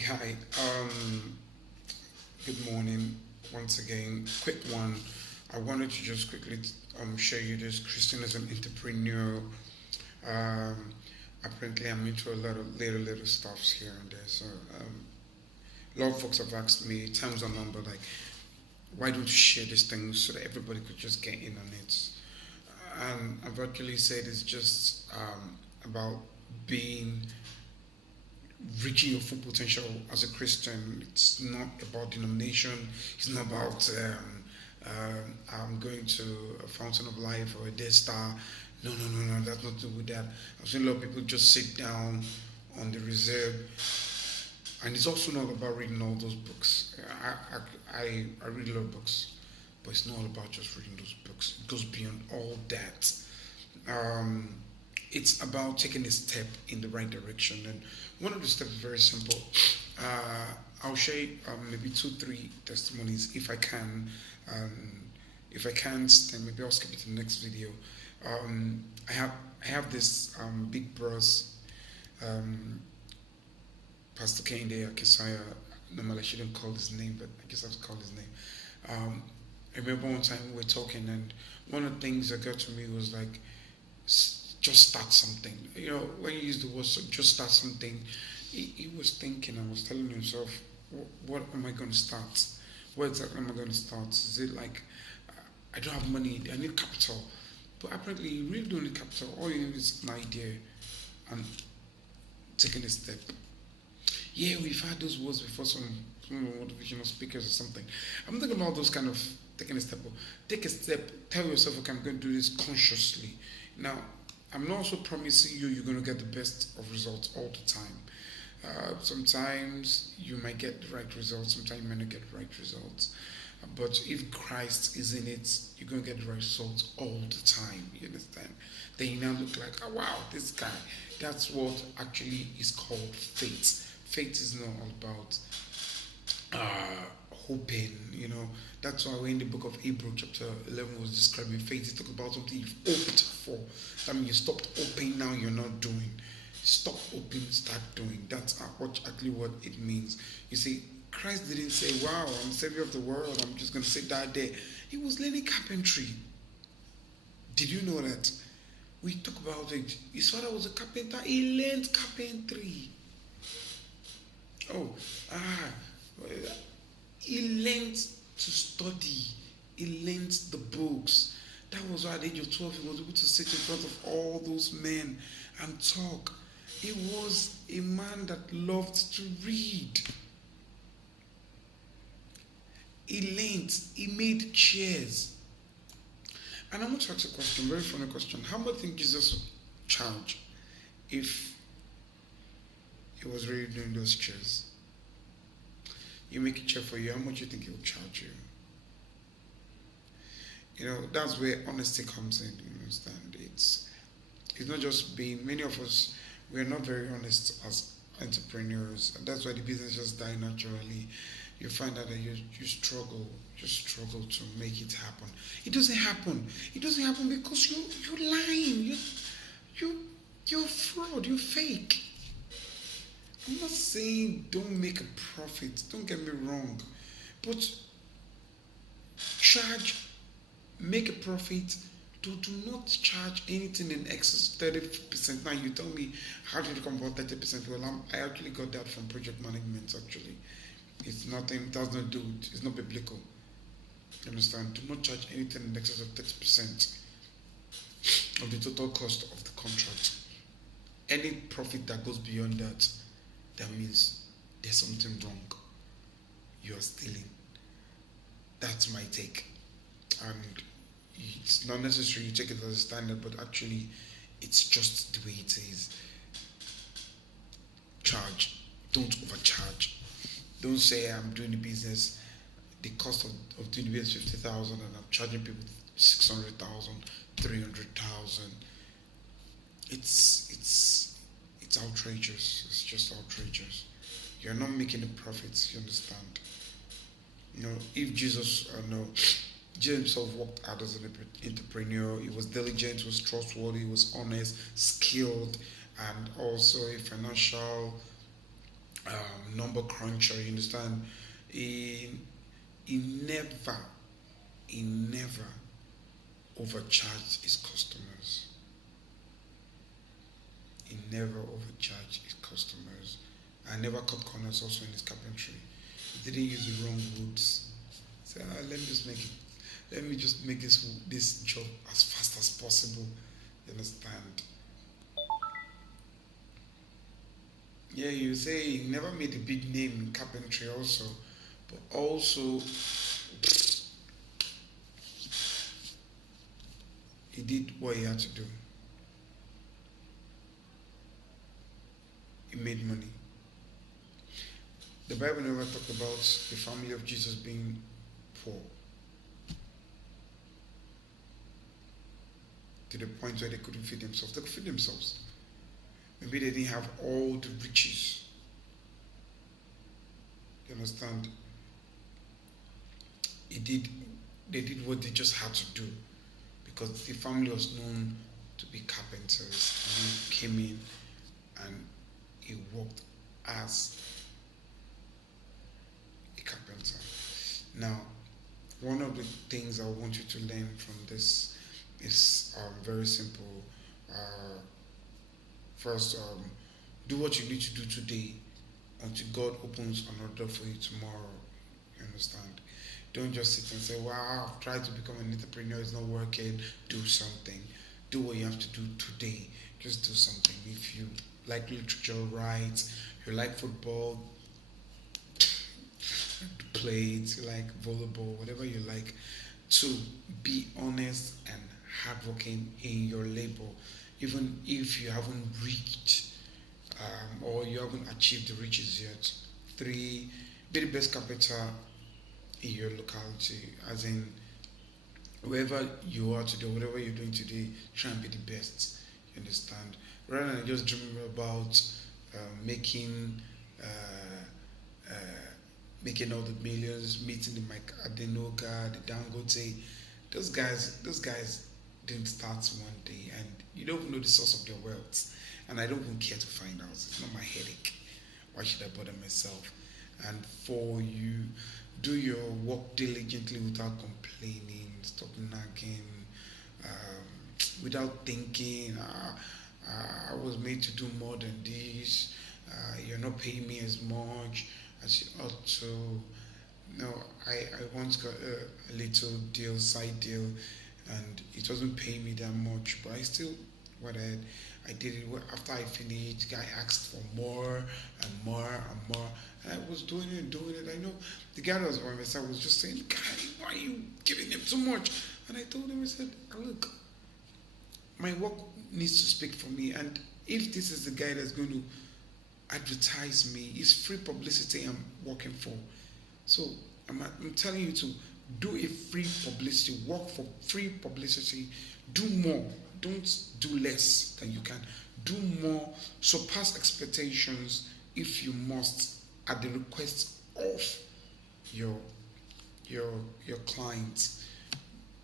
Hi, good morning once again. Quick one. I wanted to just quickly share you this Christian as an entrepreneur. Um, Apparently, I'm into a lot of little stuffs here and there. So, a lot of folks have asked me times on number, like, why don't you share these things so that everybody could just get in on it? And I've actually said it's just about being reaching your full potential as a Christian. It's not about denomination. It's not about I'm going to a fountain of life or a Death Star. No. That's not to do with that. I've seen a lot of people just sit down on the reserve, and it's also not about reading all those books. I read a lot of books, but it's not all about just reading those books. It goes beyond all that. Um, it's about taking a step in the right direction. And one of the steps is very simple. Uh, I'll share maybe two, three testimonies if I can. Um, if I can't, then maybe I'll skip it to the next video. Um, I have I have this big bros, um, Pastor Kende Akisaya. Normally I shouldn't call his name, but I guess I have to call his name. Um, I remember one time we were talking, and one of the things that got to me was like, just start something. You know, when you use the word just start something, he was thinking and was telling himself, what am I going to start? What exactly am I going to start? Is it like, I don't have money, I need capital. But apparently, you really don't need capital. All you need is an idea and taking a step. Yeah, we've had those words before, some motivational speakers or something. I'm thinking about those kind of taking a step. Take a step, tell yourself, okay, I'm going to do this consciously. Now, I'm not also promising you you're going to get the best of results all the time. Sometimes you might get the right results, sometimes you might not get the right results. But if Christ is in it, you're going to get the right results all the time. You understand? Then you now look like, oh wow, this guy. That's what actually is called faith. Faith is not all about hoping, you know. That's why when in the book of Hebrew, chapter 11, was describing faith, it talks about something you've hoped for. I mean, you stopped hoping, now you're not doing. Stop hoping, start doing. That's actually what it means. You see, Christ didn't say, wow, I'm the savior of the world, I'm just going to sit down there. He was learning carpentry. Did you know that? We talk about it. His father was a carpenter, he learned carpentry. Oh, ah, he learned to study. He learned the books. That was why at the age of 12 he was able to sit in front of all those men and talk. He was a man that loved to read. He learned. He made chairs. And I'm going to ask a question, very funny question. How much do you think Jesus would charge if he was really doing those chairs? You make a chair for you, how much do you think he would charge you? You know, that's where honesty comes in. You understand? It's not just being. Many of us we're not very honest as entrepreneurs, and that's why the business just die naturally. You find out that you struggle to make it happen. It doesn't happen. It doesn't happen because you're lying. You you're fraud. You're fake. I'm not saying don't make a profit. Don't get me wrong, but charge make a profit. Do not charge anything in excess of 30%. Now you tell me how did you come about 30%? Well, I actually got that from project management actually. It's nothing, it does not do it, it's not biblical. You understand? Do not charge anything in excess of 30% of the total cost of the contract. Any profit that goes beyond that, that means there's something wrong. You are stealing. That's my take. And it's not necessary you take it as a standard, but actually, it's just the way it is. Charge. Don't overcharge. Don't say I'm doing the business. The cost of doing the business is 50,000, and I'm charging people 600,000, 300,000. It's outrageous. It's just outrageous. You're not making the profits. You understand? You know, if Jesus, no, Jesus himself worked hard as an entrepreneur. He was diligent, he was trustworthy, he was honest, skilled, and also a financial number cruncher. You understand? He he never he never overcharged his customers. He never overcharged his customers. I never cut corners also in his carpentry. He didn't use the wrong woods. So let me just make it. Let me just make this job as fast as possible. You understand? Yeah, you say he never made a big name in carpentry also, but also he did what he had to do. He made money. The Bible never talked about the family of Jesus being poor to the point where they couldn't feed themselves. They could feed themselves. Maybe they didn't have all the riches. You understand? He did. They did what they just had to do because the family was known to be carpenters. And he came in and he worked as a carpenter. Now, one of the things I want you to learn from this is very simple. Uh, First, do what you need to do today until God opens another door for you tomorrow. You understand? Don't just sit and say, wow, I've tried to become an entrepreneur, it's not working. Do something. Do what you have to do today. Just do something. If you like literature, write. You like football, play it. You like volleyball, whatever you like. To be honest and hardworking in your labor, even if you haven't reached or you haven't achieved the riches yet. Three, be the best carpenter in your locality, as in wherever you are today, whatever you're doing today, try and be the best. You understand? Rather than just dreaming about making uh, making all the millions, meeting the Mike Adenoga, the Dangote. Those guys didn't start one day, and you don't even know the source of their wealth. And I don't even care to find out. It's not my headache. Why should I bother myself? And for you, do your work diligently without complaining, stop nagging, without thinking, I was made to do more than this, you're not paying me as much as you ought to. No, I once got a little deal, side deal, and it wasn't paying me that much, but I still went ahead. I did it. After I finished, the guy asked for more and more and more, and I was doing it, doing it. I know the guy that was by my side was just saying, "Guy, why are you giving him so much?" And I told him, I said, "Look, my work needs to speak for me, and if this is the guy that's going to advertise me, it's free publicity I'm working for. So I'm telling you to do a free publicity, work for free publicity, do more, don't do less than you can, do more, surpass expectations if you must at the request of your your clients.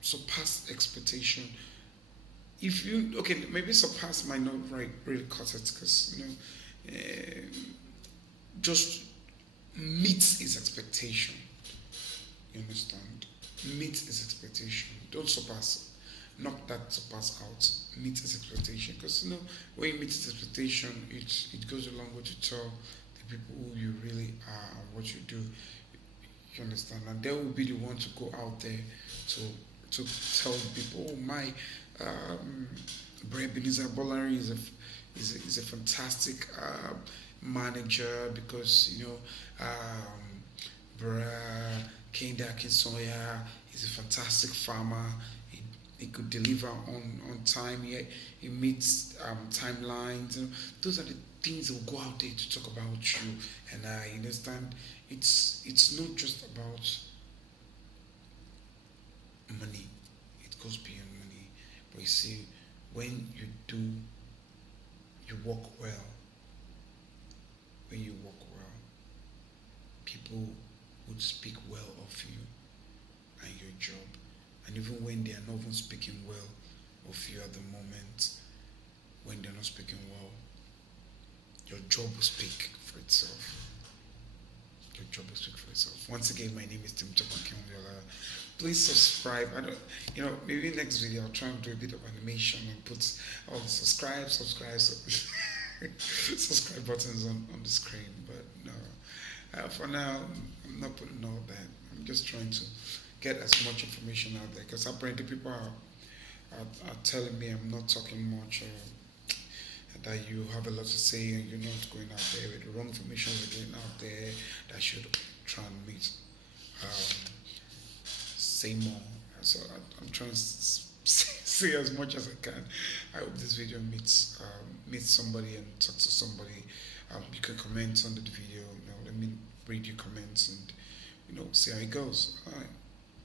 Surpass expectation. If you okay, maybe surpass might not really cut it because just meet his expectation. You understand? Meet his expectation. Don't surpass. Knock that surpass out. Meet his expectation. Because when you meet his expectation, it goes a long way to tell the people who you really are and what you do. You understand? And they will be the one to go out there to tell people, oh my, Bray Beniza Bolari is a fantastic manager because Bra Kenda Kinsoya is a fantastic farmer. He could deliver on time. He meets timelines. Those are the things that will go out there to talk about you. And I understand it's not just about money. It goes beyond money. But you see, when you work well. When you work well, people would speak well of you and your job. And even when they are not even speaking well of you at the moment, when they're not speaking well, your job will speak for itself. trouble speak for itself. Once again, my name is Tim Chapakionvilla. Please subscribe. I don't, maybe next video I'll try and do a bit of animation and put all the subscribe buttons on the screen. But no, for now, I'm not putting all that. I'm just trying to get as much information out there because apparently people are telling me I'm not talking much. That you have a lot to say and you're not going out there with the wrong information you're getting out there that should try and meet say more. So I'm trying to say as much as I can. I hope this video meets somebody and talk to somebody. You can comment under the video. Let me read your comments and see how it goes. All right.